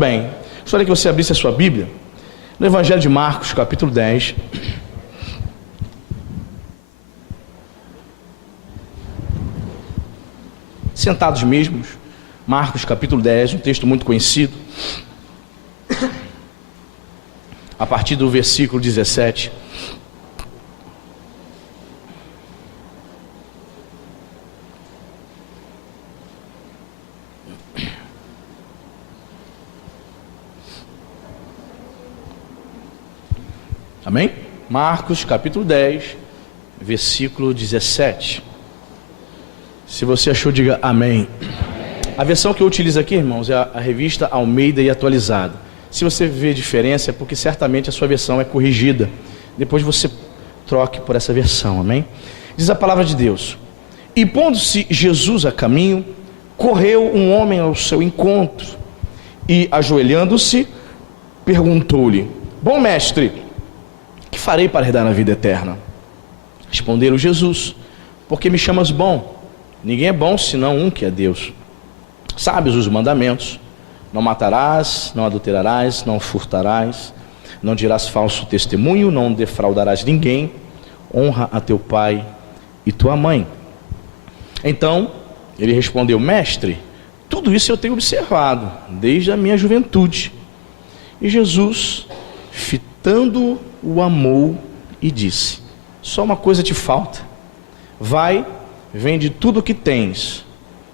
bem, gostaria que você abrisse a sua Bíblia no Evangelho de Marcos, capítulo 10. Sentados mesmos, Marcos, capítulo 10, um texto muito conhecido. A partir do versículo 17. Amém? Marcos, capítulo 10, versículo 17. Se você achou, diga amém. A versão que eu utilizo aqui, irmãos, é a revista Almeida e Atualizada. Se você vê diferença, é porque certamente a sua versão é corrigida. Depois você troque por essa versão, amém? Diz a palavra de Deus: E pondo-se Jesus a caminho, correu um homem ao seu encontro, e ajoelhando-se, perguntou-lhe: Bom mestre, que farei para herdar a vida eterna? Respondeu Jesus: Por que me chamas bom? Ninguém é bom senão um, que é Deus. Sabes os mandamentos: não matarás, não adulterarás, não furtarás, não dirás falso testemunho, não defraudarás ninguém, honra a teu pai e tua mãe. Então ele respondeu: Mestre, tudo isso eu tenho observado desde a minha juventude. E Jesus, fitando, o amou e disse: Só uma coisa te falta. Vai, vende tudo o que tens,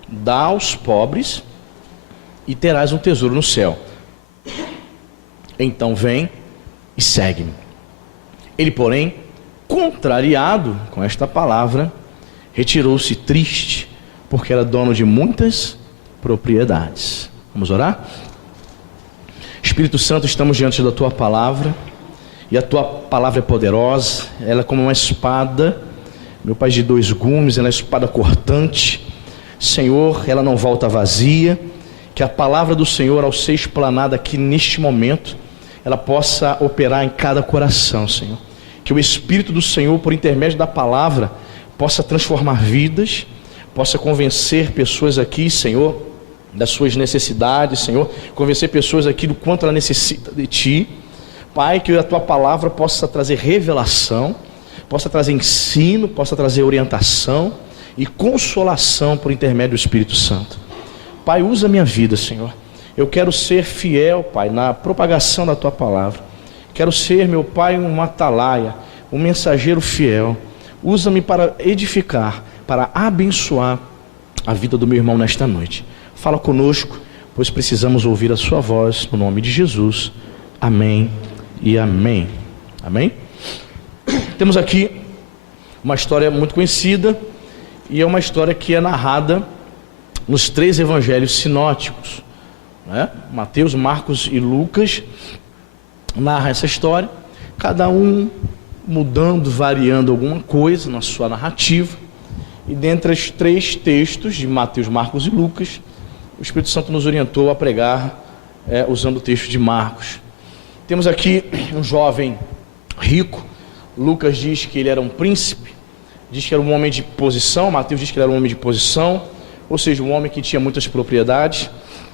dá aos pobres, e terás um tesouro no céu. Então vem e segue-me. Ele, porém, contrariado com esta palavra, retirou-se triste, porque era dono de muitas propriedades. Vamos orar? Espírito Santo, estamos diante da tua palavra, e a tua palavra é poderosa. Ela é como uma espada, meu Pai, de dois gumes. Ela é uma espada cortante. Senhor, ela não volta vazia. Que a palavra do Senhor, ao ser explanada aqui neste momento, ela possa operar em cada coração, Senhor. Que o Espírito do Senhor, por intermédio da palavra, possa transformar vidas, possa convencer pessoas aqui, Senhor, das suas necessidades, Senhor. Convencer pessoas aqui do quanto ela necessita de Ti. Pai, que a Tua palavra possa trazer revelação, possa trazer ensino, possa trazer orientação e consolação por intermédio do Espírito Santo. Pai, usa a minha vida, Senhor. Eu quero ser fiel, Pai, na propagação da Tua palavra. Quero ser, meu Pai, um atalaia, um mensageiro fiel. Usa-me para edificar, para abençoar a vida do meu irmão nesta noite. Fala conosco, pois precisamos ouvir a Sua voz, no nome de Jesus. Amém e amém. Amém? Temos aqui uma história muito conhecida, e é uma história que é narrada nos três evangelhos sinóticos, né? Mateus, Marcos e Lucas narram essa história, cada um mudando, variando alguma coisa na sua narrativa. E dentre os três textos de Mateus, Marcos e Lucas, o Espírito Santo nos orientou a pregar usando o texto de Marcos. Temos aqui um jovem rico. Lucas diz que ele era um príncipe, diz que era um homem de posição. Mateus diz que ele era um homem de posição, ou seja, um homem que tinha muitas propriedades.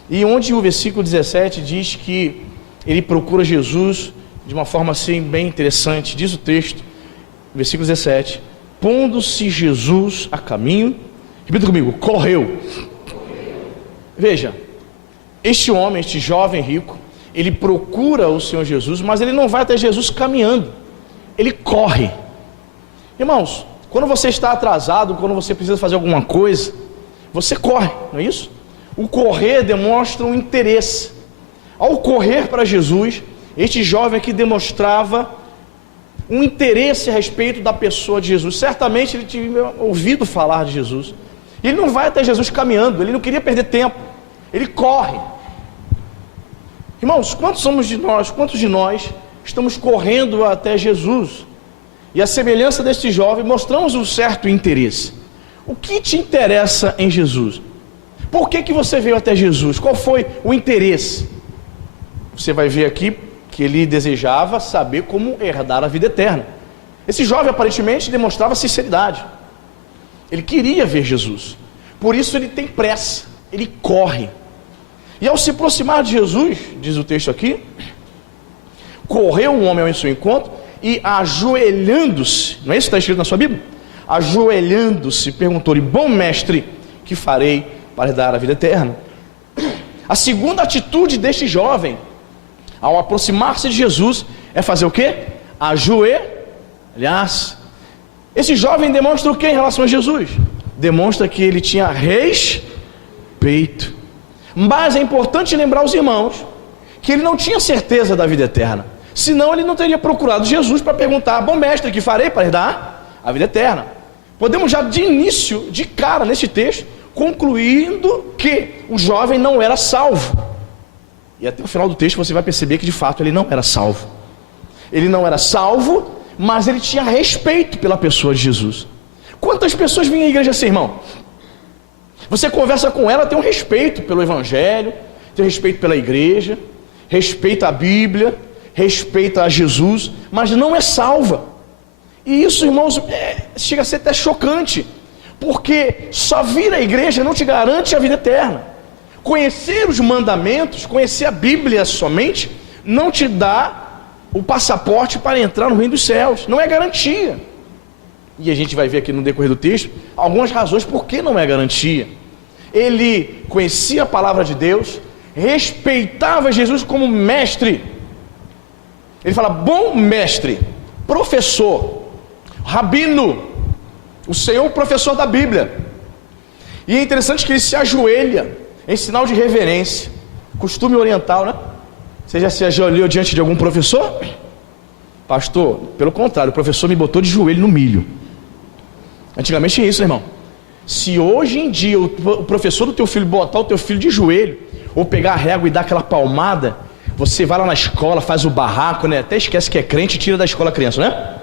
E onde o versículo 17 diz que ele procura Jesus de uma forma assim bem interessante. Diz o texto, versículo 17: Pondo-se Jesus a caminho, repita comigo, correu. Veja, este homem, este jovem rico, ele procura o Senhor Jesus, mas ele não vai até Jesus caminhando, ele corre. Irmãos, quando você está atrasado, quando você precisa fazer alguma coisa, você corre, não é isso? O correr demonstra um interesse. Ao correr para Jesus, este jovem aqui demonstrava um interesse a respeito da pessoa de Jesus. Certamente ele tinha ouvido falar de Jesus. Ele não vai até Jesus caminhando, ele não queria perder tempo, ele corre. Irmãos, quantos de nós estamos correndo até Jesus? E a semelhança deste jovem, mostramos um certo interesse. O que te interessa em Jesus? Por que você veio até Jesus? Qual foi o interesse? Você vai ver aqui que ele desejava saber como herdar a vida eterna. Esse jovem aparentemente demonstrava sinceridade. Ele queria ver Jesus. Por isso ele tem pressa, ele corre. E ao se aproximar de Jesus, diz o texto aqui, correu um homem ao seu encontro e ajoelhando-se, não é isso que está escrito na sua Bíblia? Ajoelhando-se, perguntou-lhe: bom mestre, que farei para dar a vida eterna? A segunda atitude deste jovem, ao aproximar-se de Jesus, é fazer o quê? Ajoelhar-se. Esse jovem demonstra o que em relação a Jesus? Demonstra que ele tinha respeito. Mas é importante lembrar aos irmãos que ele não tinha certeza da vida eterna, senão ele não teria procurado Jesus para perguntar: bom mestre, que farei para dar a vida eterna? Podemos já de início, de cara nesse texto, concluindo que o jovem não era salvo. E até o final do texto você vai perceber que de fato ele não era salvo. Ele não era salvo, mas ele tinha respeito pela pessoa de Jesus. Quantas pessoas vêm à igreja assim, irmão? Você conversa com ela, tem um respeito pelo Evangelho, tem respeito pela igreja, respeita a Bíblia, respeita a Jesus, mas não é salva. E isso, irmãos, chega a ser até chocante, porque só vir à igreja não te garante a vida eterna. Conhecer os mandamentos, conhecer a Bíblia somente, não te dá o passaporte para entrar no reino dos céus, não é garantia. E a gente vai ver aqui no decorrer do texto algumas razões por que não é garantia. Ele conhecia a palavra de Deus, respeitava Jesus como mestre. Ele fala: bom mestre, professor, rabino, o Senhor professor da Bíblia. E é interessante que ele se ajoelha em sinal de reverência, costume oriental, né? Você já se ajoelhou diante de algum professor? Pastor, pelo contrário, o professor me botou de joelho no milho. Antigamente tinha isso, irmão. Se hoje em dia o professor do teu filho botar o teu filho de joelho, ou pegar a régua e dar aquela palmada, você vai lá na escola, faz o barraco, né? Até esquece que é crente e tira da escola a criança, né?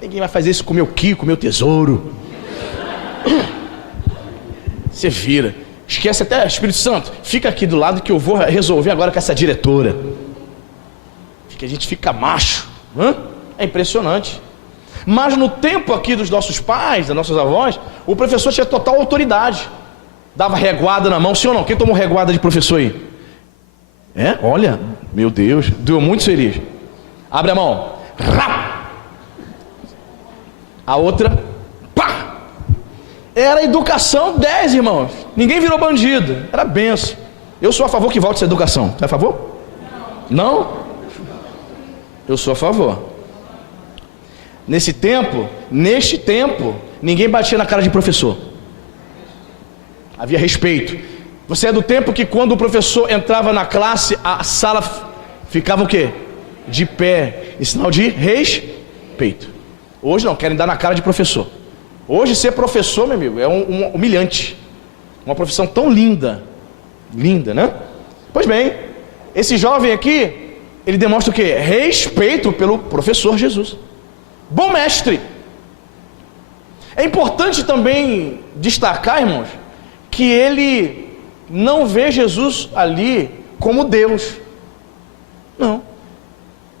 Ninguém vai fazer isso com o meu Kiko, com o meu tesouro. Você vira. Esquece até, Espírito Santo, fica aqui do lado que eu vou resolver agora com essa diretora. Que a gente fica macho. É impressionante. Mas no tempo aqui dos nossos pais, das nossas avós, o professor tinha total autoridade. Dava reguada na mão, sim ou não? Quem tomou reguada de professor aí? Olha, meu Deus, doeu muito feliz. Abre a mão. Rá! A outra, pá! Era educação 10, irmãos. Ninguém virou bandido, era benção. Eu sou a favor que volte essa educação. Você é a favor? Não? Eu sou a favor. Neste tempo, ninguém batia na cara de professor. Havia respeito. Você é do tempo que quando o professor entrava na classe, a sala ficava o quê? De pé, em sinal de respeito. Hoje não, querem dar na cara de professor. Hoje ser professor, meu amigo, é um humilhante. Uma profissão tão linda. Linda, né? Pois bem, esse jovem aqui, ele demonstra o quê? Respeito pelo professor Jesus. Bom mestre. É importante também destacar, irmãos, que ele não vê Jesus ali como Deus. Não.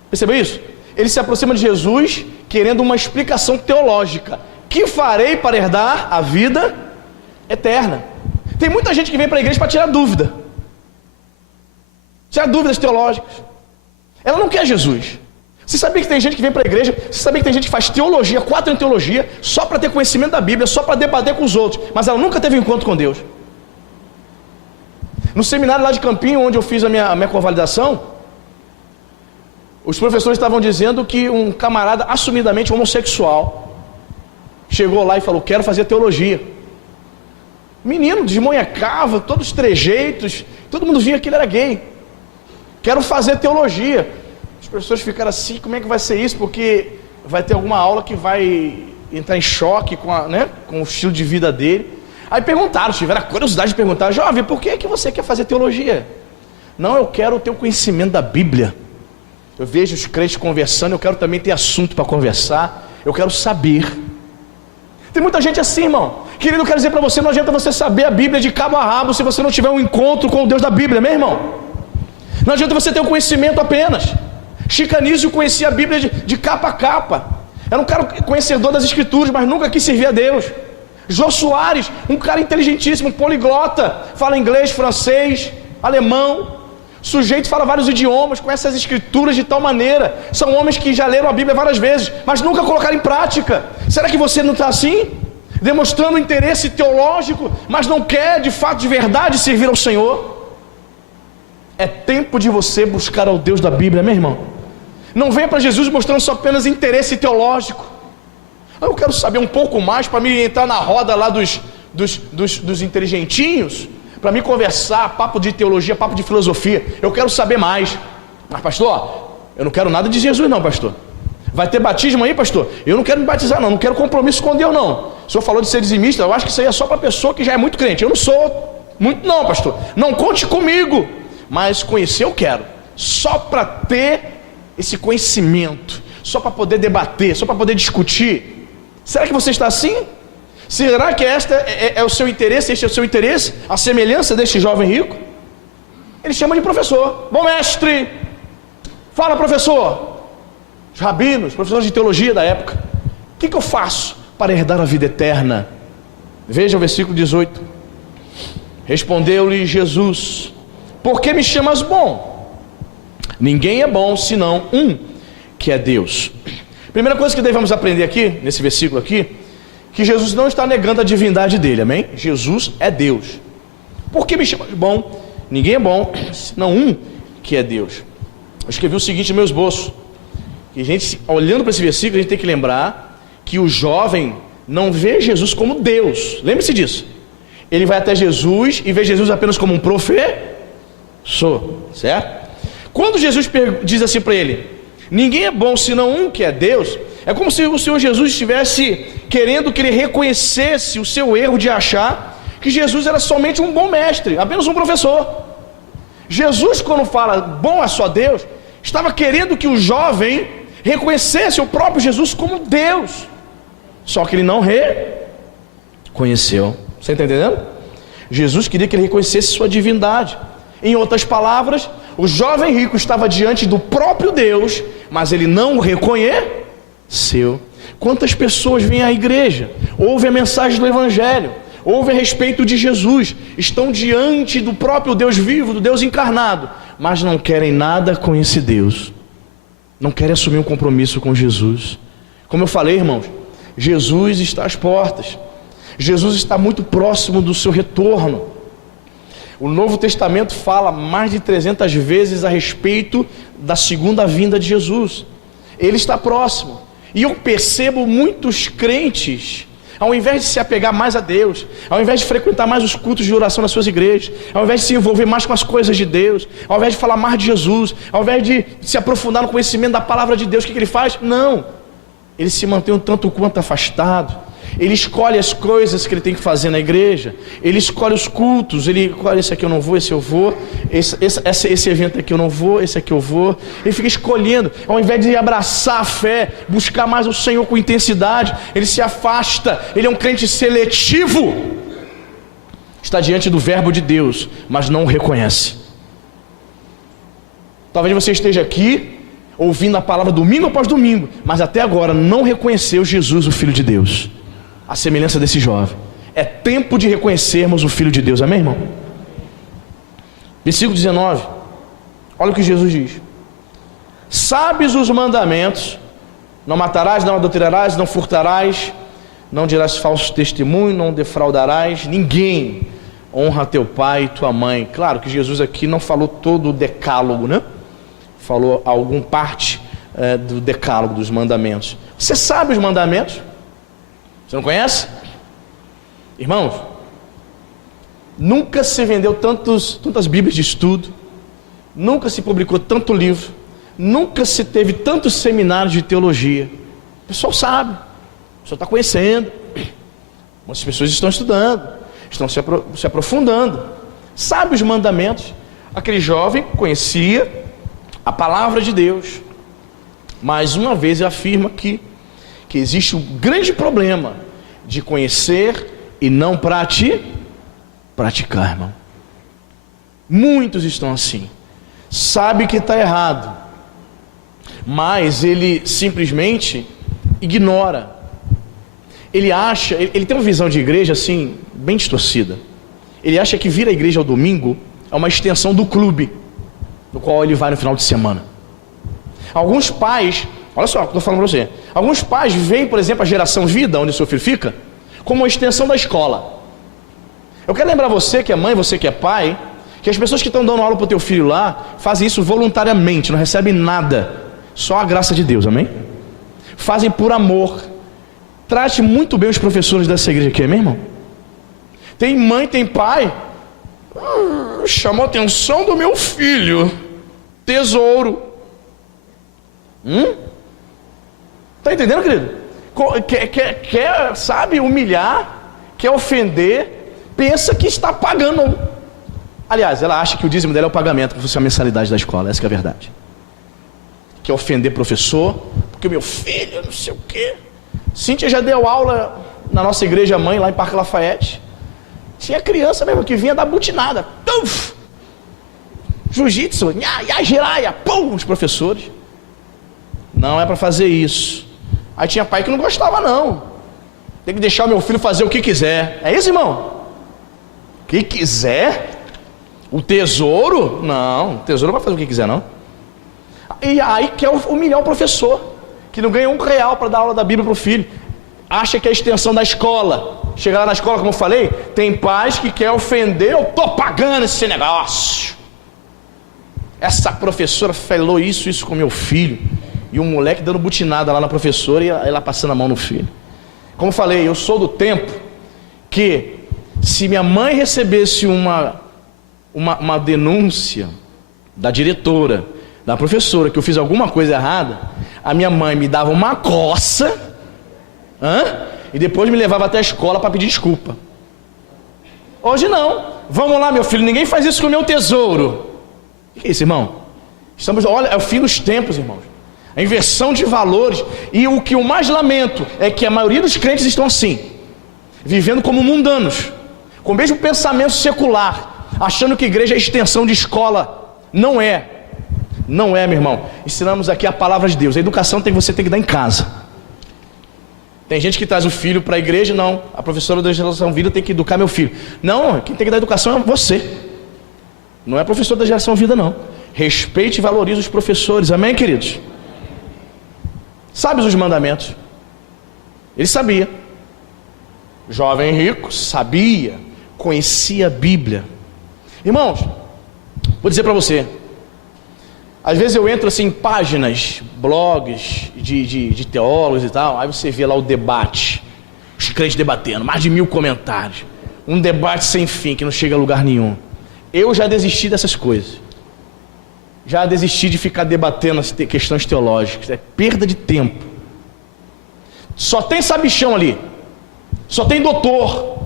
Percebeu isso? Ele se aproxima de Jesus querendo uma explicação teológica. Que farei para herdar a vida eterna? Tem muita gente que vem para a igreja para tirar dúvida. Tirar dúvidas teológicas. Ela não quer Jesus. Você sabia que tem gente que vem para a igreja, você sabia que tem gente que faz teologia, 4 em teologia, só para ter conhecimento da Bíblia, só para debater com os outros, mas ela nunca teve um encontro com Deus. No seminário lá de Campinho, onde eu fiz a minha convalidação, os professores estavam dizendo que um camarada assumidamente homossexual chegou lá e falou: quero fazer teologia. Menino desmonhecava, todos os trejeitos, todo mundo via que ele era gay. Quero fazer teologia. Os professores ficaram assim: como é que vai ser isso? Porque vai ter alguma aula que vai entrar em choque com o estilo de vida dele. Aí perguntaram, tiveram a curiosidade de perguntar: jovem, por que você quer fazer teologia? Não, eu quero ter o conhecimento da Bíblia. Eu vejo os crentes conversando, eu quero também ter assunto para conversar, eu quero saber. Tem muita gente assim, irmão. Querido, eu quero dizer para você, não adianta você saber a Bíblia de cabo a rabo se você não tiver um encontro com o Deus da Bíblia, meu irmão. Não adianta você ter o conhecimento apenas. Chico Anísio conhecia a Bíblia de capa a capa. Era um cara conhecedor das Escrituras, mas nunca quis servir a Deus. Jô Soares, um cara inteligentíssimo, um poliglota, fala inglês, francês, alemão. O sujeito fala vários idiomas, conhece as escrituras de tal maneira. São homens que já leram a Bíblia várias vezes, mas nunca colocaram em prática. Será que você não está assim? Demonstrando interesse teológico, mas não quer de fato, de verdade, servir ao Senhor? É tempo de você buscar ao Deus da Bíblia, meu irmão. Não venha para Jesus mostrando só apenas interesse teológico. Eu quero saber um pouco mais para me entrar na roda lá dos inteligentinhos, para me conversar, papo de teologia, papo de filosofia. Eu quero saber mais. Mas pastor, eu não quero nada de Jesus não, pastor. Vai ter batismo aí, pastor? Eu não quero me batizar não compromisso com Deus não. O senhor falou de ser dizimista, eu acho que isso aí é só para pessoa que já é muito crente. Eu não sou muito não, pastor. Não conte comigo. Mas conhecer eu quero, só para ter esse conhecimento, só para poder debater, só para poder discutir. Será que você está assim? Será que esta é o seu interesse, este é o seu interesse? A semelhança deste jovem rico? Ele chama de professor. Bom mestre, fala professor. Os rabinos, professores de teologia da época, o que eu faço para herdar a vida eterna? Veja o versículo 18. Respondeu-lhe Jesus: por que me chamas bom? Ninguém é bom senão um, que é Deus. Primeira coisa que devemos aprender aqui, nesse versículo aqui, que Jesus não está negando a divindade dele, amém? Jesus é Deus. Por que me chamas bom? Ninguém é bom senão um, que é Deus. Eu escrevi o seguinte no meu esboço, que a gente, olhando para esse versículo, a gente tem que lembrar que o jovem não vê Jesus como Deus. Lembre-se disso. Ele vai até Jesus e vê Jesus apenas como um professor, certo? Quando Jesus diz assim para ele: ninguém é bom senão um, que é Deus, é como se o Senhor Jesus estivesse querendo que ele reconhecesse o seu erro de achar que Jesus era somente um bom mestre, apenas um professor. Jesus, quando fala bom é só Deus, estava querendo que o jovem reconhecesse o próprio Jesus como Deus, só que ele não reconheceu. Você está entendendo? Jesus queria que ele reconhecesse sua divindade. Em outras palavras, o jovem rico estava diante do próprio Deus, mas ele não o reconheceu. Quantas pessoas vêm à igreja, ouvem a mensagem do Evangelho, ouvem a respeito de Jesus, estão diante do próprio Deus vivo, do Deus encarnado, mas não querem nada com esse Deus, não querem assumir um compromisso com Jesus. Como eu falei, irmãos, Jesus está às portas, Jesus está muito próximo do seu retorno. O Novo Testamento fala mais de 300 vezes a respeito da segunda vinda de Jesus. Ele está próximo. E eu percebo muitos crentes, ao invés de se apegar mais a Deus, ao invés de frequentar mais os cultos de oração nas suas igrejas, ao invés de se envolver mais com as coisas de Deus, ao invés de falar mais de Jesus, ao invés de se aprofundar no conhecimento da palavra de Deus, o que ele faz? Não. Ele se mantém um tanto quanto afastado. Ele escolhe as coisas que ele tem que fazer na igreja, ele escolhe os cultos, ele escolhe: esse aqui eu não vou, esse eu vou, esse evento aqui eu não vou, esse aqui eu vou. Ele fica escolhendo, ao invés de abraçar a fé, buscar mais o Senhor com intensidade, ele se afasta. Ele é um crente seletivo, está diante do verbo de Deus, mas não o reconhece. Talvez você esteja aqui, ouvindo a palavra domingo após domingo, mas até agora não reconheceu Jesus, o Filho de Deus. A semelhança desse jovem. É tempo de reconhecermos o Filho de Deus, amém, irmão? Versículo 19. Olha o que Jesus diz: sabes os mandamentos: não matarás, não adulterarás, não furtarás, não dirás falso testemunho, não defraudarás ninguém, honra teu pai e tua mãe. Claro que Jesus aqui não falou todo o decálogo, né? Falou alguma parte do decálogo, dos mandamentos. Você sabe os mandamentos? Você não conhece? Irmãos, nunca se vendeu tantas bíblias de estudo, nunca se publicou tanto livro, nunca se teve tantos seminários de teologia. O pessoal sabe, o pessoal está conhecendo, muitas pessoas estão estudando, estão se aprofundando, sabe os mandamentos. Aquele jovem conhecia a palavra de Deus, mais uma vez afirma que existe um grande problema de conhecer e não praticar, irmão. Muitos estão assim, sabe que está errado, mas ele simplesmente ignora. Ele acha, ele tem uma visão de igreja assim, bem distorcida. Ele acha que vir à igreja ao domingo é uma extensão do clube no qual ele vai no final de semana. Alguns pais, olha só o que eu estou falando para você, alguns pais veem, por exemplo, a geração vida, onde seu filho fica, como uma extensão da escola. Eu quero lembrar você que é mãe, você que é pai, que as pessoas que estão dando aula para o teu filho lá, fazem isso voluntariamente, não recebem nada, só a graça de Deus, amém? Fazem por amor. Trate muito bem os professores dessa igreja aqui, amém, irmão? Tem mãe, tem pai, chamou a atenção do meu filho, tesouro. Tá entendendo, querido? Quer, sabe, humilhar, quer ofender, pensa que está pagando. Aliás, ela acha que o dízimo dela é o pagamento, como se fosse a mensalidade da escola, essa que é a verdade. Quer ofender professor, porque o meu filho, não sei o quê. Cíntia já deu aula na nossa igreja mãe, lá em Parque Lafayette. Tinha criança mesmo que vinha dar butinada. Puf! Jiu-jitsu, giraia, pum, os professores. Não é para fazer isso. Aí tinha pai que não gostava, não. Tem que deixar o meu filho fazer o que quiser. É isso, irmão? O que quiser? O tesouro? Não, o tesouro não vai fazer o que quiser, não. E aí quer humilhar o professor, que não ganha R$1 para dar aula da Bíblia para o filho. Acha que é a extensão da escola. Chega lá na escola, como eu falei, tem pais que quer ofender. Eu estou pagando esse negócio. Essa professora falou isso com meu filho. E o moleque dando butinada lá na professora e ela passando a mão no filho. Como eu falei, eu sou do tempo que se minha mãe recebesse uma denúncia da diretora, da professora, que eu fiz alguma coisa errada, a minha mãe me dava uma coça, e depois me levava até a escola para pedir desculpa. Hoje não. Vamos lá, meu filho, ninguém faz isso com o meu tesouro. O que é isso, irmão? Olha, é o fim dos tempos, irmãos. A inversão de valores. E o que eu mais lamento é que a maioria dos crentes estão assim, vivendo como mundanos, com o mesmo pensamento secular, achando que igreja é extensão de escola. Não é, meu irmão. Ensinamos aqui a palavra de Deus. A educação você tem que dar em casa. Tem gente que traz o filho para a igreja. Não, a professora da geração vida tem que educar meu filho. Não, quem tem que dar educação é você. Não é professor da geração vida, não. Respeite e valorize os professores, amém, queridos? Sabe os mandamentos? Ele sabia. Jovem rico sabia, conhecia a Bíblia. Irmãos, vou dizer para você, às vezes eu entro assim em páginas, blogs de teólogos e tal, aí você vê lá o debate, os crentes debatendo, mais de 1000 comentários, um debate sem fim, que não chega a lugar nenhum. Eu já desisti dessas coisas. Já desisti de ficar debatendo as questões teológicas. É perda de tempo. Só tem sabichão ali. Só tem doutor.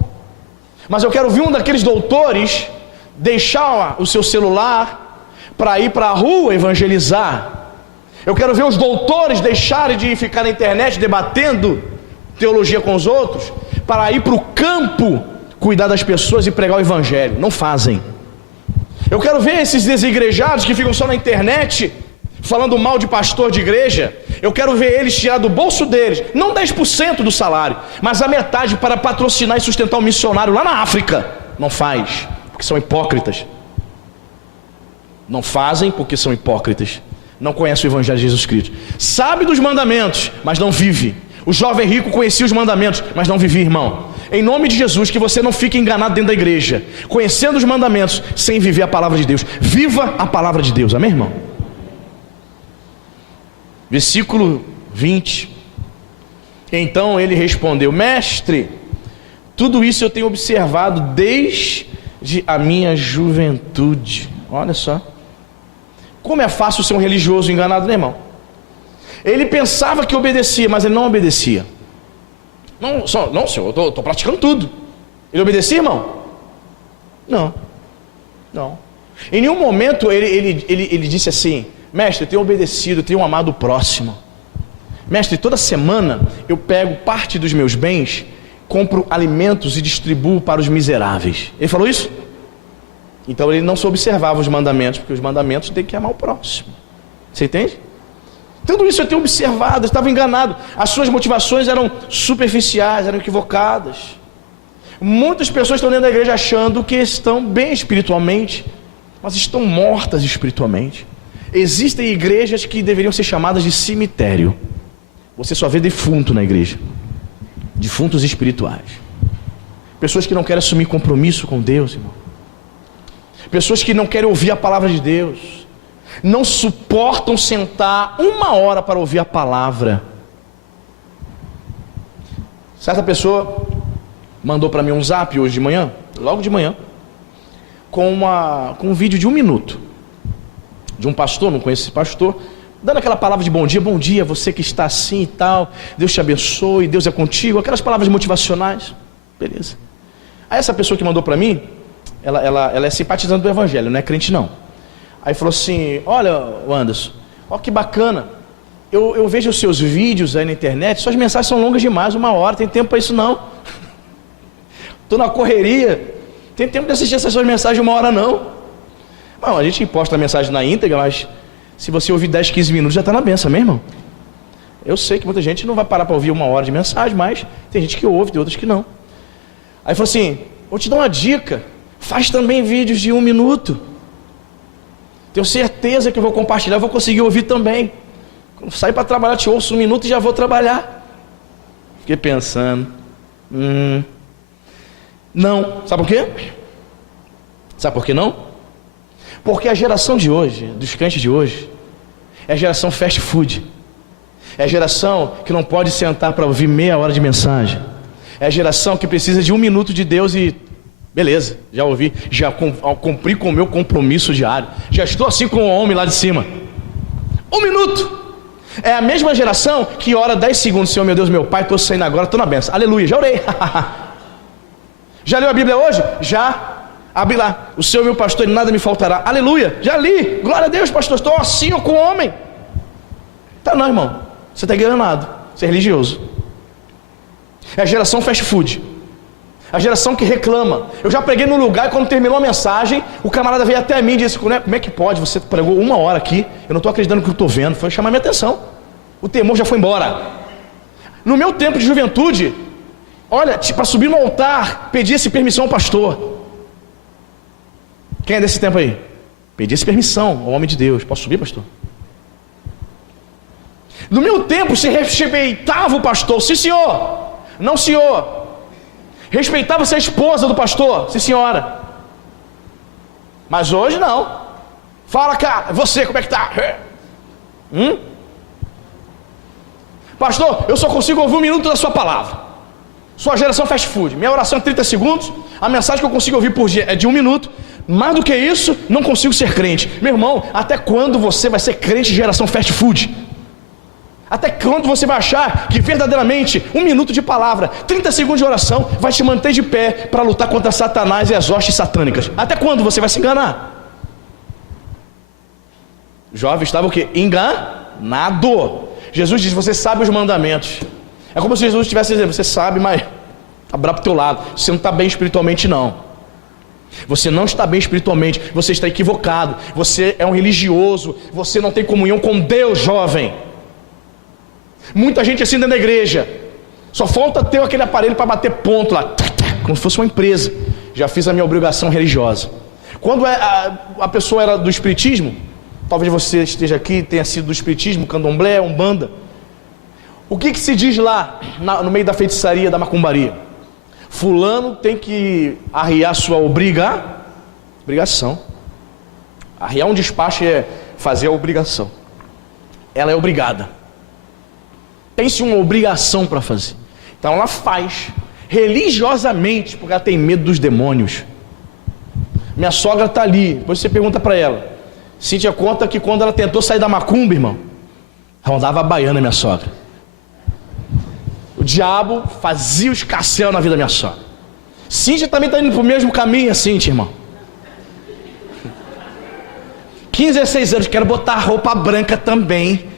Mas eu quero ver um daqueles doutores deixar o seu celular para ir para a rua evangelizar. Eu quero ver os doutores deixarem de ficar na internet debatendo teologia com os outros para ir para o campo cuidar das pessoas e pregar o evangelho. Não fazem. Eu quero ver esses desigrejados que ficam só na internet falando mal de pastor de igreja. Eu quero ver eles tirar do bolso deles, não 10% do salário, mas a metade para patrocinar e sustentar um missionário lá na África. Não faz, porque são hipócritas. Não fazem porque são hipócritas. Não conhecem o evangelho de Jesus Cristo. Sabe dos mandamentos, mas não vive. O jovem rico conhecia os mandamentos, mas não vivia, irmão. Em nome de Jesus, que você não fique enganado dentro da igreja, conhecendo os mandamentos, sem viver a palavra de Deus. Viva a palavra de Deus, amém, irmão? Versículo 20. Então ele respondeu: mestre, tudo isso eu tenho observado desde a minha juventude. Olha só. Como é fácil ser um religioso enganado, né, irmão? Ele pensava que obedecia, mas ele não obedecia. Não, senhor, eu estou praticando tudo. Ele obedecia, irmão? Não. Em nenhum momento ele disse assim: mestre, eu tenho obedecido, eu tenho amado o próximo. Mestre, toda semana eu pego parte dos meus bens, compro alimentos e distribuo para os miseráveis. Ele falou isso? Então ele não só observava os mandamentos, porque os mandamentos tem que amar o próximo. Você entende? Tudo isso eu tenho observado, eu estava enganado. As suas motivações eram superficiais, eram equivocadas. Muitas pessoas estão dentro da igreja achando que estão bem espiritualmente, mas estão mortas espiritualmente. Existem igrejas que deveriam ser chamadas de cemitério. Você só vê defunto na igreja, defuntos espirituais. Pessoas que não querem assumir compromisso com Deus, irmão. Pessoas que não querem ouvir a palavra de Deus, não suportam sentar 1 hora para ouvir a palavra. Certa pessoa mandou para mim um zap hoje de manhã, logo de manhã, com um vídeo de 1 minuto, de um pastor, não conheço esse pastor, dando aquela palavra de bom dia, você que está assim e tal, Deus te abençoe, Deus é contigo, aquelas palavras motivacionais, beleza. Aí essa pessoa que mandou para mim, ela é simpatizante do evangelho, não é crente não. Aí falou assim, olha Anderson, olha que bacana, eu vejo os seus vídeos aí na internet, suas mensagens são longas demais, 1 hora, tem tempo para isso não. Estou na correria, tem tempo de assistir essas suas mensagens de 1 hora não. Bom, a gente posta a mensagem na íntegra, mas se você ouvir 10, 15 minutos já está na benção, meu irmão. Eu sei que muita gente não vai parar para ouvir 1 hora de mensagem, mas tem gente que ouve, tem outros que não. Aí falou assim, vou te dar uma dica, faz também vídeos de 1 minuto. Tenho certeza que eu vou compartilhar, eu vou conseguir ouvir também. Quando sair para trabalhar, te ouço 1 minuto e já vou trabalhar. Fiquei pensando, não, sabe por quê? Sabe por que não? Porque a geração de hoje, dos crentes de hoje, é a geração fast food. É a geração que não pode sentar para ouvir meia hora de mensagem. É a geração que precisa de 1 minuto de Deus e beleza, já ouvi, já cumpri com o meu compromisso diário, já estou assim com o homem lá de cima. 1 minuto. É a mesma geração que ora 10 segundos, Senhor meu Deus, meu Pai, estou saindo agora, estou na benção, aleluia, já orei. Já leu a Bíblia hoje? Já. Abre lá, o Senhor meu pastor, e nada me faltará, aleluia, já li, glória a Deus pastor, estou assim com o homem. Tá não, irmão, você está enganado, você é religioso. É a geração fast food, a geração que reclama. Eu já preguei num lugar e quando terminou a mensagem, o camarada veio até mim e disse, como é que pode, você pregou 1 hora aqui, eu não estou acreditando no que eu estou vendo, foi chamar minha atenção, o temor já foi embora. No meu tempo de juventude, olha, para subir no altar, pedia-se permissão ao pastor. Quem é desse tempo aí? Pedia-se permissão ao homem de Deus, posso subir, pastor? No meu tempo se respeitava o pastor, sim senhor, não senhor. Respeitava-se a esposa do pastor, sim senhora. Mas hoje não. Fala cara, você como é que tá? Pastor, eu só consigo ouvir 1 minuto da sua palavra. Sua geração fast food, minha oração é 30 segundos, a mensagem que eu consigo ouvir por dia é de 1 minuto, mais do que isso, não consigo ser crente. Meu irmão, até quando você vai ser crente de geração fast food? Até quando você vai achar que verdadeiramente 1 minuto de palavra, 30 segundos de oração vai te manter de pé para lutar contra Satanás e as hostes satânicas? Até quando você vai se enganar? O jovem estava o quê? Enganado. Jesus diz, você sabe os mandamentos. É como se Jesus estivesse dizendo, você sabe, mas está bravo pro teu lado, você não está bem espiritualmente não. Você não está bem espiritualmente, você está equivocado, você é um religioso, você não tem comunhão com Deus, jovem. Muita gente assim dentro da igreja, só falta ter aquele aparelho para bater ponto lá, como se fosse uma empresa. Já fiz a minha obrigação religiosa. Quando a pessoa era do espiritismo, talvez você esteja aqui, tenha sido do espiritismo, candomblé, umbanda. O que se diz lá no meio da feitiçaria, da macumbaria? Fulano tem que arriar sua obrigação. Arriar um despacho é fazer a obrigação. Ela é obrigada. Tem-se uma obrigação para fazer. Então ela faz religiosamente, porque ela tem medo dos demônios. Minha sogra está ali, depois você pergunta para ela. Cíntia conta que quando ela tentou sair da macumba, irmão, ela andava a baiana, minha sogra. O diabo fazia os escarcéu na vida da minha sogra. Cíntia também está indo para o mesmo caminho, Cíntia, irmão. 15, 16 anos, quero botar roupa branca também.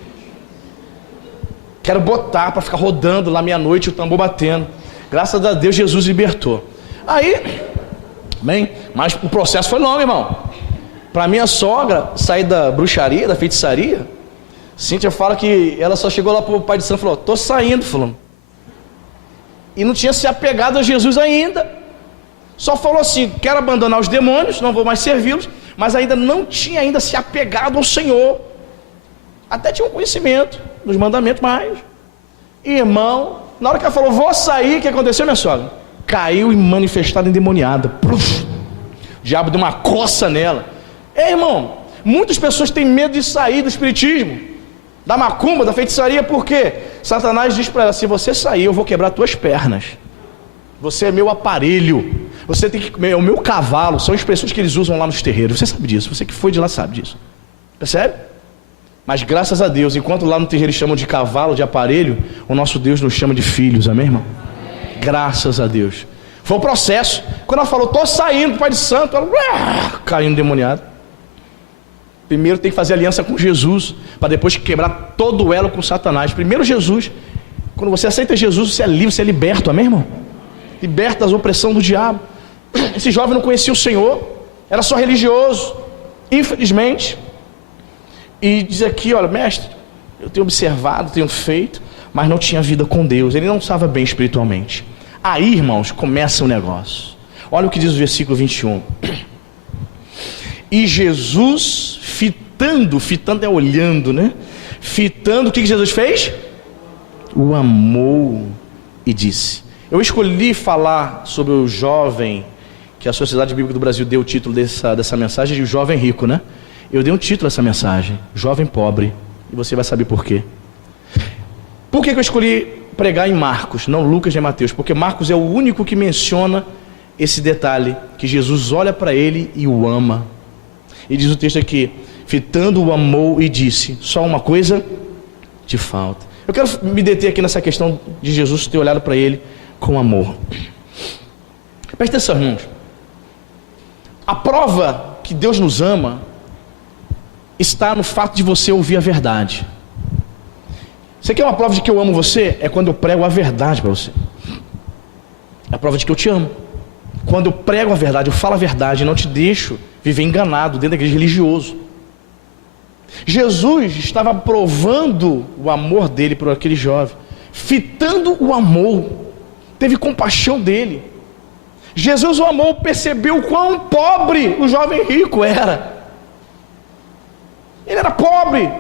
Quero botar para ficar rodando lá meia-noite, o tambor batendo. Graças a Deus, Jesus libertou. Aí, bem, mas o processo foi longo, irmão. Para minha sogra sair da bruxaria, da feitiçaria, Cíntia fala que ela só chegou lá para o pai de santo e falou, tô saindo, fulano. E não tinha se apegado a Jesus ainda. Só falou assim: quero abandonar os demônios, não vou mais servi-los, mas ainda não tinha se apegado ao Senhor. Até tinha um conhecimento dos mandamentos, mas, irmão, na hora que ela falou, vou sair, o que aconteceu, minha sogra? Caiu manifestada endemoniada. Pluf, o diabo deu uma coça nela. Irmão, muitas pessoas têm medo de sair do espiritismo, da macumba, da feitiçaria, porque Satanás diz para ela: se você sair, eu vou quebrar tuas pernas. Você é meu aparelho, você tem que comer, é o meu cavalo. São expressões que eles usam lá nos terreiros. Você sabe disso, você que foi de lá sabe disso. Percebe? Mas graças a Deus, enquanto lá no terreiro eles chamam de cavalo, de aparelho, o nosso Deus nos chama de filhos, amém, irmão? Amém. Graças a Deus. Foi um processo. Quando ela falou, estou saindo, Pai de Santo, ela caiu endemoniada. Primeiro tem que fazer aliança com Jesus, para depois quebrar todo o elo com Satanás. Primeiro Jesus. Quando você aceita Jesus, você é livre, você é liberto, amém, irmão? Liberta das opressões do diabo. Esse jovem não conhecia o Senhor, era só religioso, infelizmente. E diz aqui, olha, mestre, eu tenho observado, tenho feito, mas não tinha vida com Deus, ele não estava bem espiritualmente. Aí, irmãos, começa o negócio. Olha o que diz o versículo 21. E Jesus, fitando é olhando, né? Fitando, o que Jesus fez? O amou e disse. Eu escolhi falar sobre o jovem, que a Sociedade Bíblica do Brasil deu o título dessa mensagem de jovem rico, né? Eu dei um título a essa mensagem, jovem pobre, e você vai saber por quê. Por que eu escolhi pregar em Marcos, não Lucas nem Mateus? Porque Marcos é o único que menciona esse detalhe, que Jesus olha para ele e o ama. E diz o texto aqui, fitando o amou e disse, só uma coisa te falta. Eu quero me deter aqui nessa questão de Jesus ter olhado para ele com amor. Presta atenção, irmãos. A prova que Deus nos ama está no fato de você ouvir a verdade. Você quer uma prova de que eu amo você? É quando eu prego a verdade para você. É a prova de que eu te amo. Quando eu prego a verdade, eu falo a verdade, não te deixo viver enganado dentro da igreja religioso. Jesus estava provando o amor dele por aquele jovem, fitando o amor, teve compaixão dele. Jesus o amou, percebeu o quão pobre o jovem rico era. Ele era pobre,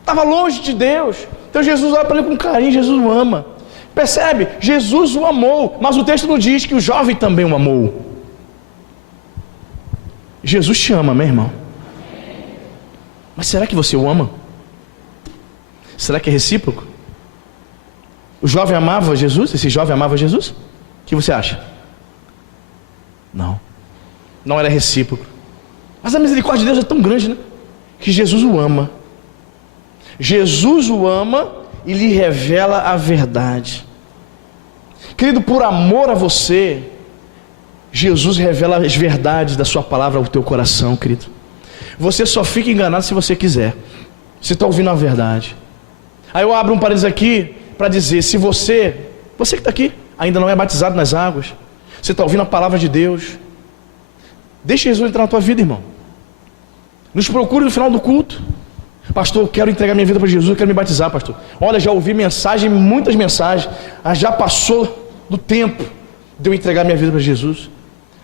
estava longe de Deus. Então Jesus olha para ele com carinho, Jesus o ama. Percebe? Jesus o amou, mas o texto não diz que o jovem também o amou. Jesus te ama, meu irmão. Mas será que você o ama? Será que é recíproco? O jovem amava Jesus? Esse jovem amava Jesus? O que você acha? Não. Não era recíproco. Mas a misericórdia de Deus é tão grande, né? Que Jesus o ama. Jesus o ama e lhe revela a verdade. Querido, por amor a você, Jesus revela as verdades da sua palavra ao teu coração, querido. Você só fica enganado se você quiser. Você está ouvindo a verdade. Aí eu abro um parênteses aqui para dizer, se você que está aqui, ainda não é batizado nas águas, você está ouvindo a palavra de Deus, deixa Jesus entrar na tua vida, irmão. Nos procure no final do culto. Pastor, eu quero entregar minha vida para Jesus, eu quero me batizar, pastor. Olha, já ouvi mensagem, muitas mensagens, já passou do tempo de eu entregar minha vida para Jesus.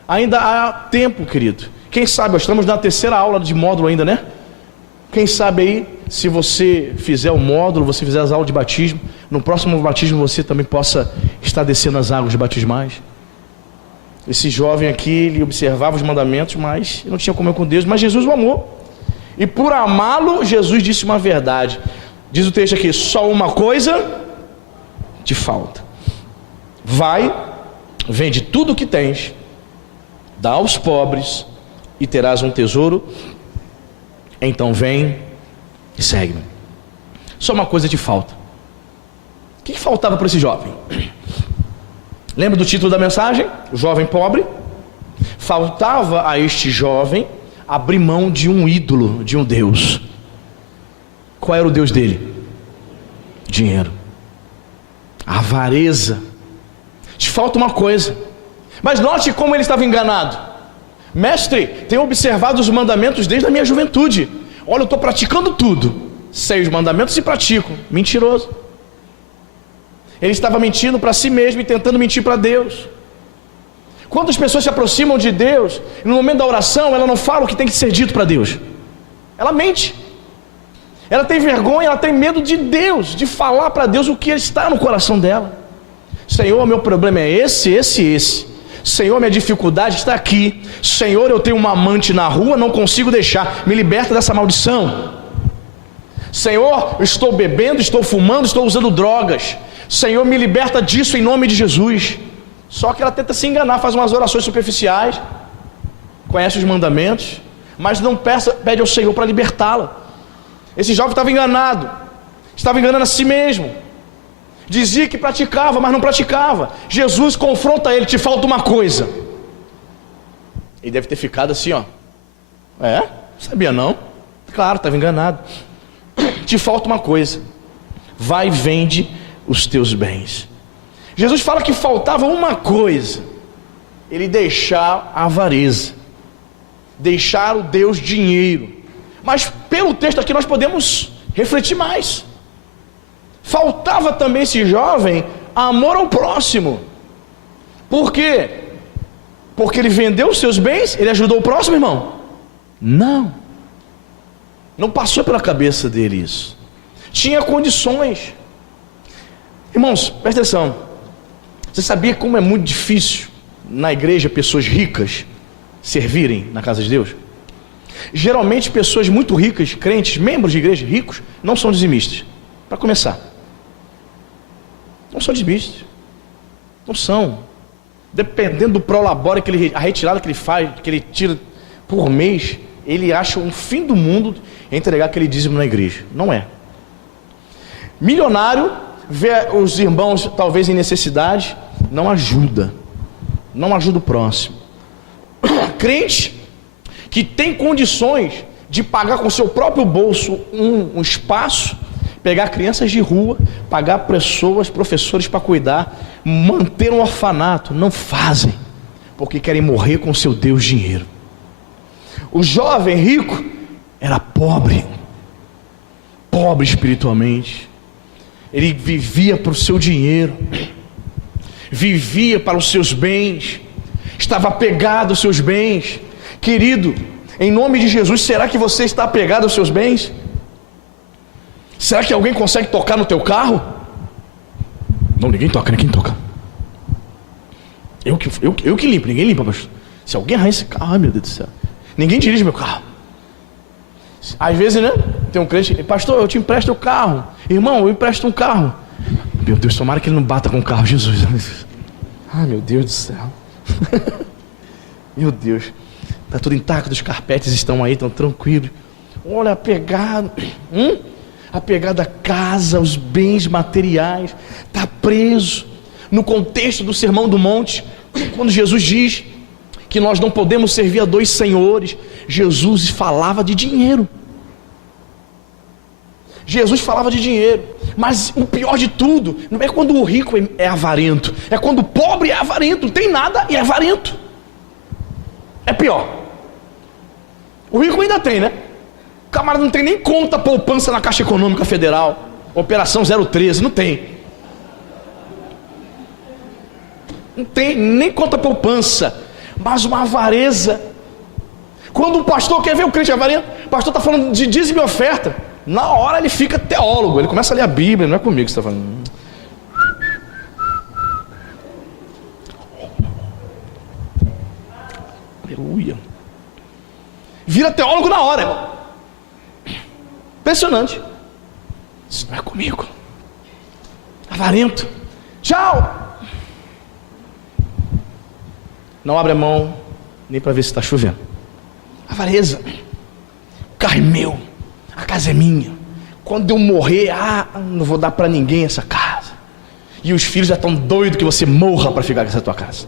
Ainda há tempo, querido. Quem sabe, nós estamos na terceira aula de módulo ainda, né? Quem sabe aí, se você fizer o módulo, você fizer as aulas de batismo, no próximo batismo você também possa estar descendo as águas batismais. Esse jovem aqui, ele observava os mandamentos, mas não tinha comunhão com Deus, mas Jesus o amou. E por amá-lo, Jesus disse uma verdade. Diz o texto aqui, só uma coisa te falta. Vai, vende tudo o que tens, dá aos pobres, e terás um tesouro, então vem e segue-me. Só uma coisa te falta. O que faltava para esse jovem? Lembra do título da mensagem? O jovem pobre. Faltava a este jovem abrir mão de um ídolo, de um Deus. Qual era o Deus dele? Dinheiro. A avareza. Te falta uma coisa. Mas note como ele estava enganado. Mestre, tenho observado os mandamentos desde a minha juventude. Olha, eu estou praticando tudo. Sei os mandamentos e pratico. Mentiroso. Ele estava mentindo para si mesmo e tentando mentir para Deus. Quantas pessoas se aproximam de Deus e no momento da oração ela não fala o que tem que ser dito para Deus? Ela mente. Ela tem vergonha, ela tem medo de Deus, de falar para Deus o que está no coração dela. Senhor, meu problema é esse. Senhor, minha dificuldade está aqui. Senhor, eu tenho uma amante na rua, não consigo deixar. Me liberta dessa maldição. Senhor, eu estou bebendo, estou fumando, estou usando drogas. Senhor, me liberta disso em nome de Jesus. Só que ela tenta se enganar, faz umas orações superficiais, conhece os mandamentos, mas não pede ao Senhor para libertá-la. Esse jovem estava enganando a si mesmo. Dizia que praticava, mas não praticava. Jesus confronta ele: te falta uma coisa. Ele deve ter ficado assim, ó. Sabia não? Claro, estava enganado. Te falta uma coisa. Vai e vende os teus bens. Jesus fala que faltava uma coisa: ele deixar a avareza, deixar o Deus dinheiro. Mas pelo texto aqui nós podemos refletir mais. Faltava também esse jovem amor ao próximo. Por quê? Porque ele vendeu os seus bens, ele ajudou o próximo, irmão? Não passou pela cabeça dele isso. Tinha condições. Irmãos, presta atenção. Você sabia como é muito difícil na igreja pessoas ricas servirem na casa de Deus? Geralmente pessoas muito ricas, crentes, membros de igreja ricos, não são dizimistas. Para começar, não são dizimistas. Não são. Dependendo do prolabore, a retirada que ele faz, que ele tira por mês, ele acha um fim do mundo entregar aquele dízimo na igreja. Não é. Milionário vê os irmãos talvez em necessidade, não ajuda o próximo. Crente que tem condições de pagar com seu próprio bolso um espaço, pegar crianças de rua, pagar pessoas, professores para cuidar, manter um orfanato, não fazem, porque querem morrer com seu Deus dinheiro. O jovem rico era pobre espiritualmente. Ele vivia para o seu dinheiro, vivia para os seus bens, estava apegado aos seus bens. Querido, em nome de Jesus, será que você está apegado aos seus bens? Será que alguém consegue tocar no teu carro? Não, ninguém toca, ninguém toca. Eu que limpo, ninguém limpa, pastor. Se alguém arranha esse carro, ai meu Deus do céu. Ninguém dirige meu carro. Às vezes, né? Tem um crente: pastor, eu te empresto o carro. Irmão, eu empresto um carro. Meu Deus, tomara que ele não bata com o carro, Jesus. Ai meu Deus do céu. Meu Deus. Está tudo intacto, os carpetes estão aí, estão tranquilos. Olha, apegado. Apegado à casa, aos bens materiais. Está preso. No contexto do Sermão do Monte, quando Jesus diz que nós não podemos servir a dois senhores, Jesus falava de dinheiro. Jesus falava de dinheiro. Mas o pior de tudo não é quando o rico é avarento, é quando o pobre é avarento, não tem nada e é avarento. É pior. O rico ainda tem, né? O camarada não tem nem conta poupança na Caixa Econômica Federal, Operação 013, não tem. Não tem nem conta poupança, mas uma avareza. Quando o pastor quer ver o crente avarento, o pastor está falando de dízimo e oferta, na hora ele fica teólogo, ele começa a ler a Bíblia. Não é comigo que você está falando. Aleluia. Vira teólogo na hora, irmão. Impressionante. Isso não é comigo. Avarento. Tchau. Não abre a mão nem para ver se está chovendo. Avareza. O carro é meu, a casa é minha. Quando eu morrer, não vou dar para ninguém essa casa. E os filhos já estão doidos que você morra para ficar com essa tua casa.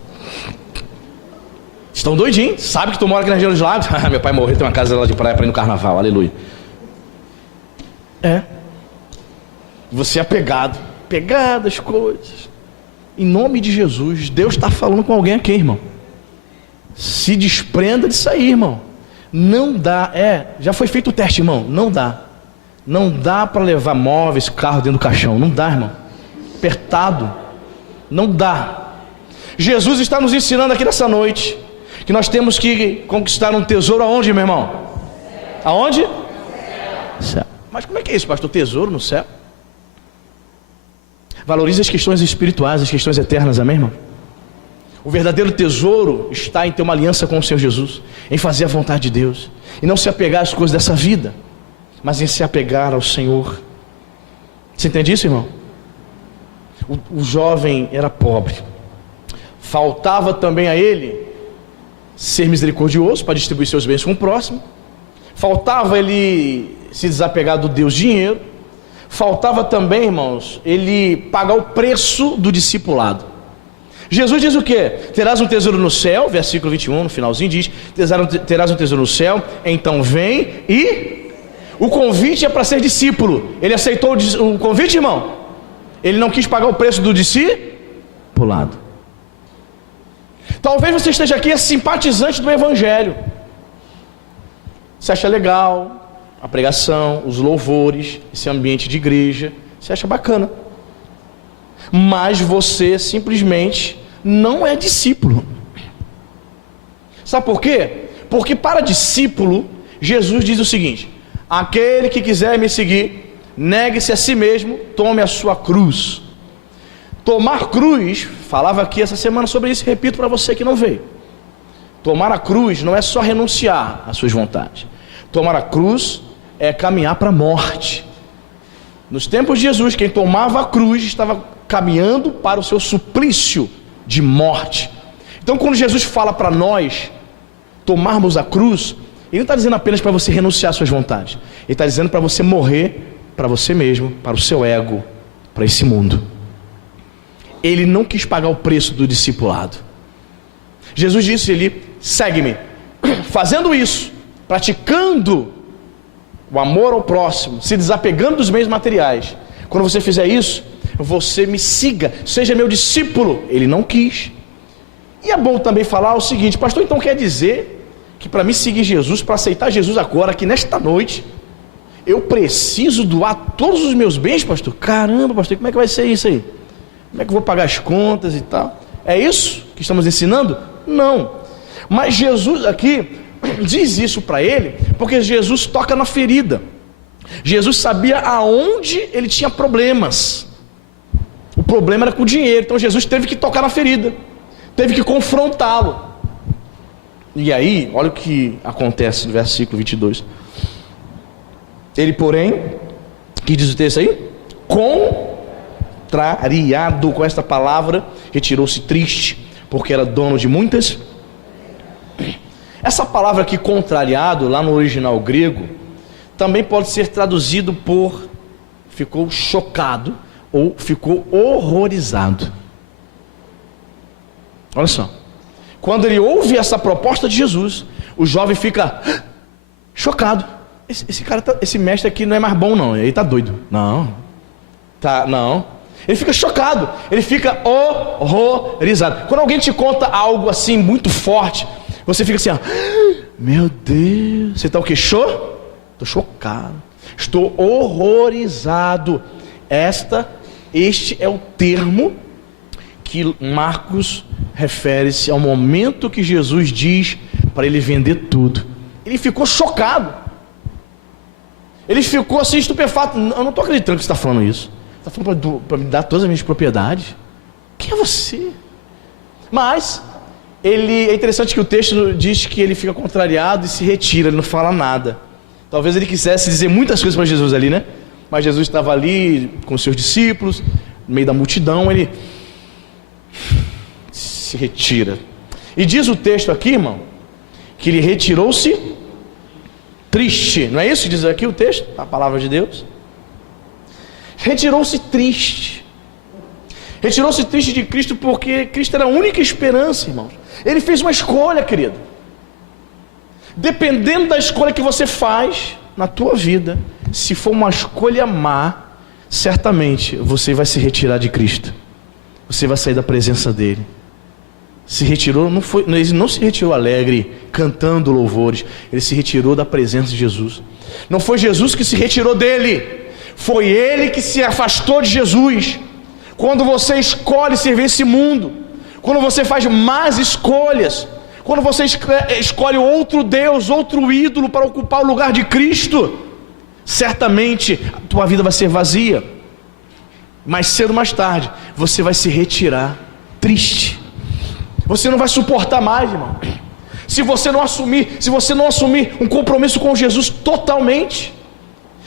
Estão doidinhos, sabe que tu mora aqui na região dos lagos? Meu pai morreu, tem uma casa lá de praia para ir no carnaval, aleluia. Você é apegado às coisas. Em nome de Jesus, Deus está falando com alguém aqui, irmão. Se desprenda disso aí, irmão. Não dá, já foi feito o teste, irmão. Não dá para levar móveis, carro dentro do caixão. Não dá, irmão. Apertado. Não dá. Jesus está nos ensinando aqui nessa noite que nós temos que conquistar um tesouro aonde, meu irmão? Aonde? Céu. Mas como é que é isso, pastor? Tesouro no céu? Valorize as questões espirituais, as questões eternas, amém, irmão? O verdadeiro tesouro está em ter uma aliança com o Senhor Jesus, em fazer a vontade de Deus, e não se apegar às coisas dessa vida, mas em se apegar ao Senhor. Você entende isso, irmão? O jovem era pobre, faltava também a ele ser misericordioso para distribuir seus bens com o próximo, faltava ele se desapegar do Deus dinheiro, faltava também, irmãos, ele pagar o preço do discipulado. Jesus diz o que? Terás um tesouro no céu, versículo 21, no finalzinho diz, terás um tesouro no céu, então vem e... O convite é para ser discípulo. Ele aceitou o convite, irmão? Ele não quis pagar o preço do discipulado. Talvez você esteja aqui simpatizante do Evangelho. Você acha legal a pregação, os louvores, esse ambiente de igreja, você acha bacana, mas você simplesmente não é discípulo. Sabe por quê? Porque para discípulo, Jesus diz o seguinte: aquele que quiser me seguir, negue-se a si mesmo, tome a sua cruz. Tomar cruz, falava aqui essa semana sobre isso, repito para você que não veio. Tomar a cruz não é só renunciar às suas vontades. Tomar a cruz é caminhar para a morte. Nos tempos de Jesus, quem tomava a cruz estava caminhando para o seu suplício de morte. Então, quando Jesus fala para nós tomarmos a cruz, ele não está dizendo apenas para você renunciar às suas vontades. Ele está dizendo para você morrer para você mesmo, para o seu ego, para esse mundo. Ele não quis pagar o preço do discipulado. Jesus disse: ele segue-me. Fazendo isso, praticando o amor ao próximo, se desapegando dos bens materiais. Quando você fizer isso, você me siga, seja meu discípulo. Ele não quis. E é bom também falar o seguinte: pastor, então quer dizer que para me seguir Jesus, para aceitar Jesus agora, que nesta noite, eu preciso doar todos os meus bens, pastor? Caramba, pastor, como é que vai ser isso aí? Como é que eu vou pagar as contas e tal? É isso que estamos ensinando? Não. Mas Jesus aqui diz isso para ele, porque Jesus toca na ferida. Jesus sabia aonde ele tinha problemas. O problema era com o dinheiro. Então Jesus teve que tocar na ferida, teve que confrontá-lo. E aí, olha o que acontece no versículo 22. Ele, porém, que diz o texto aí? Contrariado com esta palavra, retirou-se triste, porque era dono de muitas. Essa palavra aqui, contrariado, lá no original grego, também pode ser traduzido por ficou chocado ou ficou horrorizado. Olha só. Quando ele ouve essa proposta de Jesus, o jovem fica chocado. Esse mestre aqui não é mais bom não, ele está doido. Não. Ele fica chocado, ele fica horrorizado. Quando alguém te conta algo assim muito forte, você fica assim, ó, meu Deus, você está o quê? Estou chocado, estou horrorizado. Este é o termo que Marcos refere-se ao momento que Jesus diz para ele vender tudo. Ele ficou chocado, ele ficou assim estupefato. Eu não estou acreditando que você está falando isso. Você está falando para me dar todas as minhas propriedades? Quem é você? Mas é interessante que o texto diz que ele fica contrariado e se retira, ele não fala nada. Talvez ele quisesse dizer muitas coisas para Jesus ali, né? Mas Jesus estava ali com os seus discípulos, no meio da multidão, ele se retira. E diz o texto aqui, irmão, que ele retirou-se triste. Não é isso que diz aqui o texto? A palavra de Deus. Retirou-se triste. Retirou-se triste de Cristo, porque Cristo era a única esperança, irmãos. Ele fez uma escolha, querido. Dependendo da escolha que você faz na tua vida, se for uma escolha má, certamente você vai se retirar de Cristo. Você vai sair da presença dele. Se retirou, ele não se retirou alegre, cantando louvores. Ele se retirou da presença de Jesus. Não foi Jesus que se retirou dele, foi ele que se afastou de Jesus. Quando você escolhe servir esse mundo, quando você faz más escolhas, quando você escolhe outro Deus, outro ídolo para ocupar o lugar de Cristo, certamente a tua vida vai ser vazia. Mais cedo ou mais tarde, você vai se retirar triste. Você não vai suportar mais, irmão. Se você não assumir um compromisso com Jesus totalmente,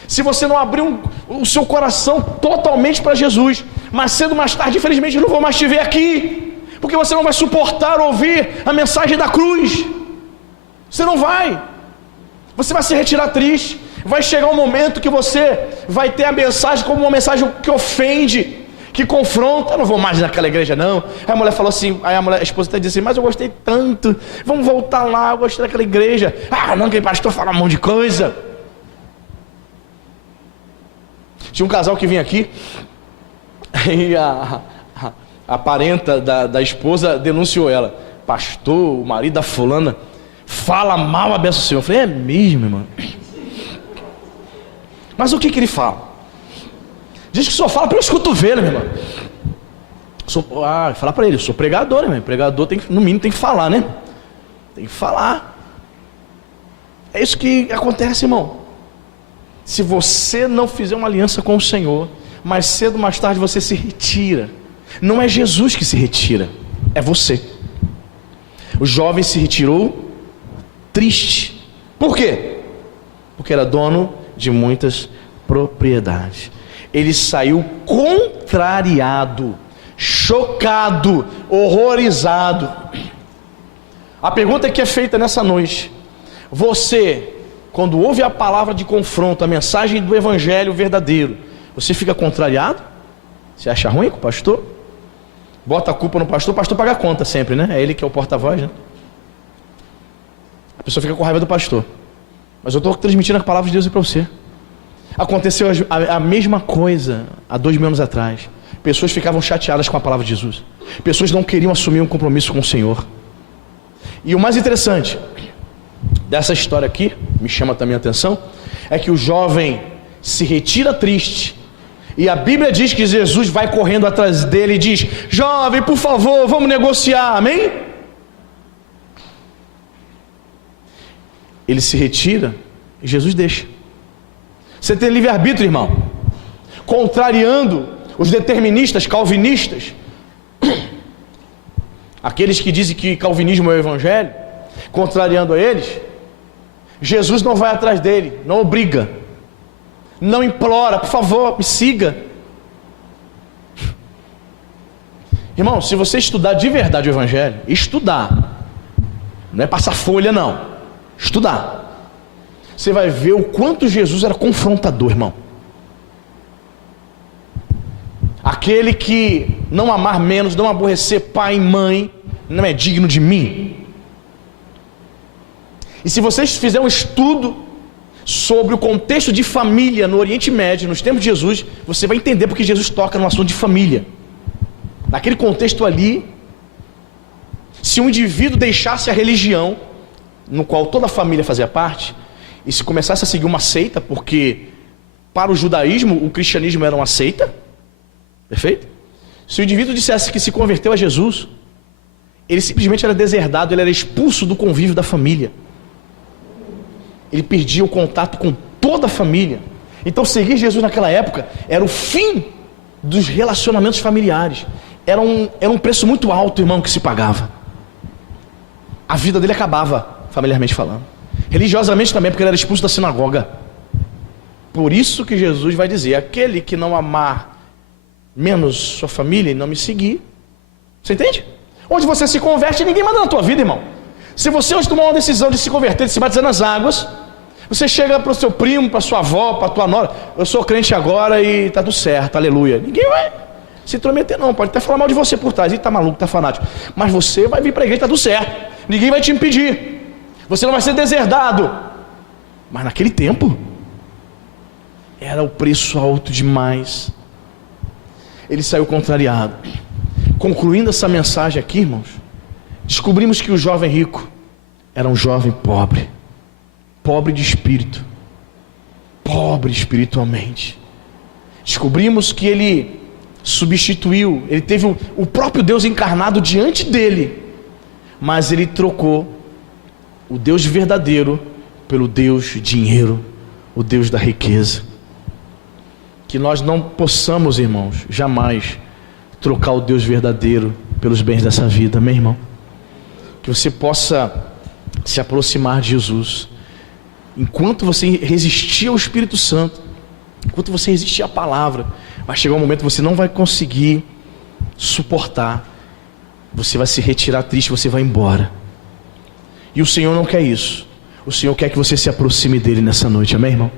se você não abrir o seu coração totalmente para Jesus, mais cedo ou mais tarde, infelizmente, eu não vou mais te ver aqui, porque você não vai suportar ouvir a mensagem da cruz. Você não vai. Você vai se retirar triste. Vai chegar um momento que você vai ter a mensagem como uma mensagem que ofende, que confronta. Eu não vou mais naquela igreja não. Aí a mulher falou assim, a esposa até disse assim, mas eu gostei tanto, vamos voltar lá, eu gostei daquela igreja. Ah, não, que pastor fala um monte de coisa. Tinha um casal que vinha aqui, e a parenta da esposa denunciou ela. Pastor, o marido da fulana fala mal a beça do Senhor. Eu falei, é mesmo, irmão? Mas o que ele fala? Diz que só fala pelos cotovelos, meu irmão. Falar para ele, eu sou pregador, irmão. Pregador no mínimo tem que falar, né? Tem que falar. É isso que acontece, irmão. Se você não fizer uma aliança com o Senhor, mais cedo ou mais tarde você se retira. Não é Jesus que se retira, é você. O jovem se retirou triste. Por quê? Porque era dono de muitas propriedades. Ele saiu contrariado, chocado, horrorizado. A pergunta que é feita nessa noite: você, quando ouve a palavra de confronto, a mensagem do evangelho verdadeiro, você fica contrariado? Você acha ruim com o pastor? Bota a culpa no pastor, o pastor paga a conta sempre, né? É ele que é o porta-voz, né? A pessoa fica com raiva do pastor. Mas eu estou transmitindo a palavra de Deus para você. Aconteceu a mesma coisa há 2.000 anos atrás. Pessoas ficavam chateadas com a palavra de Jesus. Pessoas não queriam assumir um compromisso com o Senhor. E o mais interessante dessa história aqui, me chama também a atenção, é que o jovem se retira triste. E a Bíblia diz que Jesus vai correndo atrás dele e diz: jovem, por favor, vamos negociar, amém? Ele se retira e Jesus deixa. Você tem livre-arbítrio, irmão. Contrariando os deterministas, calvinistas, aqueles que dizem que calvinismo é o evangelho, contrariando a eles, Jesus não vai atrás dele, não obriga, não implora, por favor, me siga. Irmão, se você estudar de verdade o evangelho, estudar, não é passar folha não, estudar, você vai ver o quanto Jesus era confrontador, irmão. Aquele que não amar menos, não aborrecer pai e mãe, não é digno de mim. E se vocês fizerem um estudo sobre o contexto de família no Oriente Médio, nos tempos de Jesus, você vai entender porque Jesus toca no assunto de família. Naquele contexto ali, se um indivíduo deixasse a religião, no qual toda a família fazia parte, e se começasse a seguir uma seita, porque para o judaísmo o cristianismo era uma seita, perfeito? Se o indivíduo dissesse que se converteu a Jesus, ele simplesmente era deserdado, ele era expulso do convívio da família. Ele perdia o contato com toda a família. Então seguir Jesus naquela época era o fim dos relacionamentos familiares. Era um preço muito alto, irmão, que se pagava. A vida dele acabava, familiarmente falando. Religiosamente também, porque ele era expulso da sinagoga. Por isso que Jesus vai dizer: aquele que não amar menos sua família e não me seguir. Você entende? Onde você se converte, ninguém manda na tua vida, irmão. Se você hoje tomar uma decisão de se converter, de se batizar nas águas, você chega para o seu primo, para sua avó, para a tua nora: eu sou crente agora e está tudo certo, aleluia. Ninguém vai se intrometer não, pode até falar mal de você por trás, ele está maluco, está fanático, mas você vai vir para a igreja, está tudo certo, ninguém vai te impedir, você não vai ser deserdado. Mas naquele tempo era o preço alto demais. Ele saiu contrariado. Concluindo essa mensagem aqui, irmãos, descobrimos que o jovem rico era um jovem pobre, pobre de espírito, pobre espiritualmente. Descobrimos que ele substituiu, ele teve o próprio Deus encarnado diante dele, mas ele trocou o Deus verdadeiro pelo Deus dinheiro, o Deus da riqueza. Que nós não possamos, irmãos, jamais trocar o Deus verdadeiro pelos bens dessa vida, amém, irmão? Que você possa se aproximar de Jesus. Enquanto você resistir ao Espírito Santo, enquanto você resistir à palavra, vai chegar um momento que você não vai conseguir suportar. Você vai se retirar triste, você vai embora. E o Senhor não quer isso. O Senhor quer que você se aproxime dele nessa noite, amém, irmão?